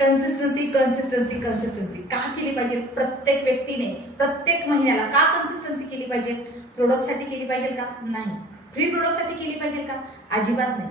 Consistency consistency consistency का केली पाहिजे? प्रत्येक व्यक्तीने प्रत्येक महिन्याला का कन्सिस्टन्सी केली पाहिजे? प्रोडक्टसाठी केली पाहिजे का? नाही. फ्री प्रोडक्टसाठी केली पाहिजे का? अजिबात नाही.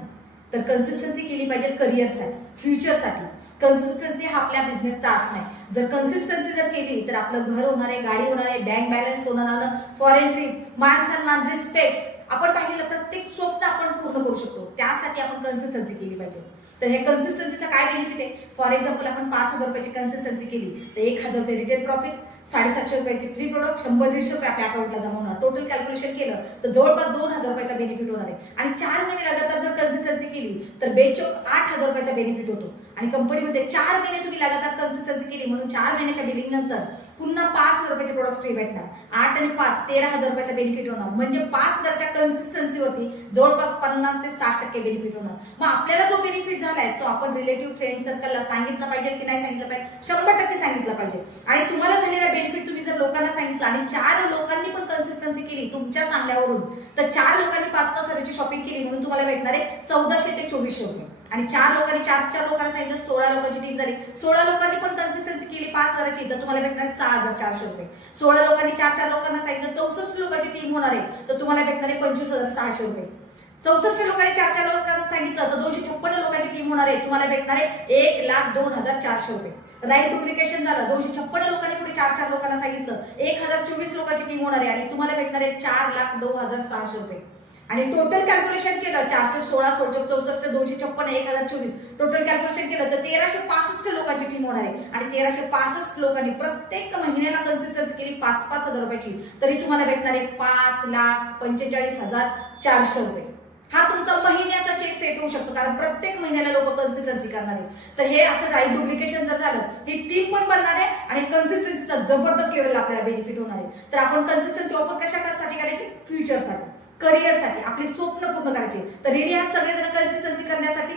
तर कन्सिस्टन्सी केली पाहिजे करिअरसाठी, फ्युचरसाठी. कन्सिस्टन्सी हा आपल्या बिझनेसचा आत्मा आहे. जर कन्सिस्टन्सी जर केली तर आपलं घर होणार आहे, गाडी होणार आहे, बँक बॅलन्स होणार आहे, फॉरेन ट्रिप, मान सन्मान, रिस्पेक्ट, आपण पाहिलेलं प्रत्येक स्वप्न आपण पूर्ण करू शकतो. त्यासाठी आपण कन्सिस्टन्सी केली पाहिजे. तर हे कन्सिस्टन्सीचा काय बेनिफिट आहे? फॉर एक्झाम्पल आपण 5,000 रुपयाची कन्सिस्टन्सी केली तर 1,000 रुपये रिटेल प्रॉफिट, 750 रुपयाची फ्री प्रोडक्ट, 100-150 रुपये आपल्या अकाउंटला जमा होणार. टोटल कॅल्क्युलेशन केलं तर जवळपास 2,000 रुपयाचा बेनिफिट होणार आहे. आणि 4 महिने लगातार जर कन्सिस्टन्सी केली तर बेचोक 8,000 रुपयाचा बेनिफिट होतो. आणि कंपनीमध्ये 4 महिने तुम्ही लगातार कन्सिस्टन्सी केली म्हणून 4 महिन्याच्या बिलिंग नंतर पुन्हा 5,000 रुपयाचे प्रोडक्ट फ्री भेटणार. 8 आणि 5 13,000 रुपयाचा बेनिफिट होणार. म्हणजे 5,000च्या कन्सिस्टन्सीवरती जवळपास 50 ते 60% बेनिफिट होणार. मग आपल्याला जो बेनिफिट झालाय तो आपण रिलेटिव्ह फ्रेंड सर्कलला सांगितलं पाहिजे की नाही सांगितलं पाहिजे? 100% सांगितलं पाहिजे. आणि तुम्हाला झालेला बेनिफिट तुम्ही जर लोकांना सांगितलं आणि 4 लोकांनी पण कन्सिस्टन्सी केली तुमच्या सांगण्यावरून, तर 4 लोकांनी 5-5 हजाराची शॉपिंग केली म्हणून तुम्हाला भेटणार आहे 1,400 ते 2,400 रुपये. आणि 4 लोकांनी 4 लोकांना सांगितलं 16 लोकांची टीम झाली. 16 लोकांनी पण कन्सिस्टन्सी केली 5 हजाराची तर तुम्हाला भेटणार 6,400 रुपये. 16 लोकांनी 4 लोकांना सांगितलं 64 लोकांची टीम होणार आहे तर तुम्हाला भेटणार आहे 25,600 रुपये. 64 लोकांनी 4 लोकांना सांगितलं तर 256 लोकांची टीम होणार आहे, तुम्हाला भेटणार आहे 1,02,400 रुपये. राईट डुप्लिकेशन झालं. 256 लोकांनी पुढे 4 लोकांना सांगितलं 1,024 लोकांची टीम होणार आहे आणि तुम्हाला भेटणार आहे 4,09,600 रुपये. आणि टोटल कॅल्क्युलेशन केलं 4 16 64 256 1,024 टोटल कॅल्क्युलेशन केलं तर 1,365 लोकांची टीम होणार आहे. आणि 1,365 लोकांनी प्रत्येक महिन्याला कन्सिस्टन्सी केली 5-5 हजार रुपयाची तरी तुम्हाला भेटणार आहे 5,45,400 रुपये. हा तुमचा महिन्याचा चेक सेट होऊ शकतो कारण प्रत्येक महिन्याला लोक कन्सिस्टन्सी करणार आहे. तर हे असं राईट डुप्लिकेशन जर झालं ही टीम पण बनणार आहे आणि कन्सिस्टन्सीचा जबरदस्त लेवलला आपल्याला बेनिफिट होणार आहे. तर आपण कन्सिस्टन्सी वापर कशासाठी करायची? फ्युचरसाठी, करिअरसाठी, आपले स्वप्न पूर्ण करायचे. तर रेडी आहात सगळेजण कन्सिस्टन्सी करण्यासाठी?